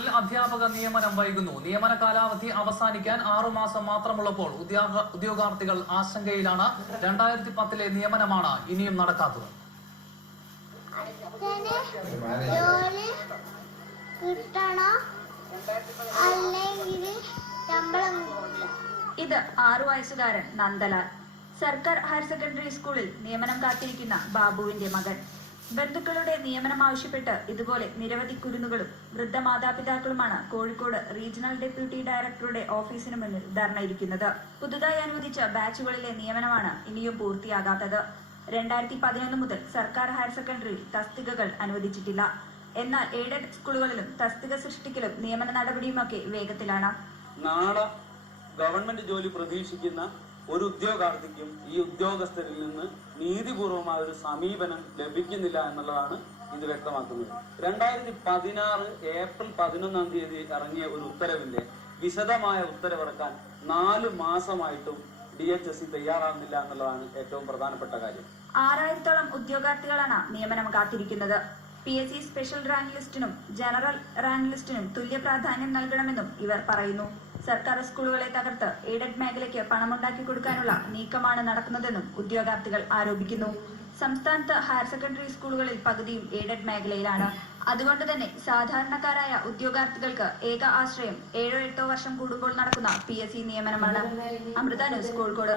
സ്കൂളുകളിൽ അധ്യാപക നിയമനം വൈകുന്നു. നിയമന കാലാവധി അവസാനിക്കാൻ 6 മാസം മാത്രമുള്ളപ്പോൾ ഉദ്യോഗാർത്ഥികൾ ആശങ്കയിലാണ്. 2010-ലെ നിയമനമാണ് ഇനിയും നടക്കാത്തത്. ഇത് 6 വയസ്സുകാരൻ നന്ദലാൽ. സർക്കാർ ഹയർ സെക്കൻഡറി സ്കൂളിൽ നിയമനം കാത്തിരിക്കുന്ന ബാബുവിന്റെ മകൻ. ബന്ധുക്കളുടെ നിയമനം ആവശ്യപ്പെട്ട് ഇതുപോലെ നിരവധി കുരുന്നുകളും വൃദ്ധ മാതാപിതാക്കളുമാണ് കോഴിക്കോട് റീജിയണൽ ഡെപ്യൂട്ടി ഡയറക്ടറുടെ ഓഫീസിന് മുന്നിൽ ധർണയിരിക്കുന്നത്. പുതുതായി അനുവദിച്ച ബാച്ചുകളിലെ നിയമനമാണ് ഇനിയും പൂർത്തിയാകാത്തത്. 2011 മുതൽ സർക്കാർ ഹയർ സെക്കൻഡറിയിൽ തസ്തികകൾ അനുവദിച്ചിട്ടില്ല. എന്നാൽ എയ്ഡഡ് സ്കൂളുകളിലും തസ്തിക സൃഷ്ടിക്കലും നിയമന നടപടിയുമൊക്കെ വേഗത്തിലാണ്. നാളെ ഗവൺമെന്റ് ജോലി പ്രതീക്ഷിക്കുന്ന ഒരു ഉദ്യോഗാർത്ഥിക്കും ഈ ഉദ്യോഗസ്ഥരിൽ നിന്ന് നീതിപൂർവമായ ഒരു സമീപനം ലഭിക്കുന്നില്ല എന്നുള്ളതാണ് ഇത് വ്യക്തമാക്കുന്നത്. 2016 ഏപ്രിൽ 11 ഇറങ്ങിയ ഒരു ഉത്തരവിന്റെ വിശദമായ ഉത്തരവിറക്കാൻ 4 മാസമായിട്ടും DHSE തയ്യാറാകുന്നില്ല എന്നുള്ളതാണ് ഏറ്റവും പ്രധാനപ്പെട്ട കാര്യം. 6000-ഓളം ഉദ്യോഗാർത്ഥികളാണ് നിയമനം കാത്തിരിക്കുന്നത്. PSC സ്പെഷ്യൽ റാങ്ക് ലിസ്റ്റിനും ജനറൽ റാങ്ക് ലിസ്റ്റിനും തുല്യ പ്രാധാന്യം നൽകണമെന്നും ഇവർ പറയുന്നു. സർക്കാർ സ്കൂളുകളെ തകർത്ത് എയ്ഡഡ് മേഖലയ്ക്ക് പണമുണ്ടാക്കി കൊടുക്കാനുള്ള നീക്കമാണ് നടക്കുന്നതെന്നും ഉദ്യോഗാർത്ഥികൾ ആരോപിക്കുന്നു. സംസ്ഥാനത്ത് ഹയർ സെക്കൻഡറി സ്കൂളുകളിൽ പകുതിയും എയ്ഡഡ് മേഖലയിലാണ്. അതുകൊണ്ട് തന്നെ സാധാരണക്കാരായ ഉദ്യോഗാർത്ഥികൾക്ക് ഏക ആശ്രയം 7-8 വർഷം കൂടുമ്പോൾ നടക്കുന്ന PSC നിയമനമാണ്. അമൃത ന്യൂസ്, കോഴിക്കോട്.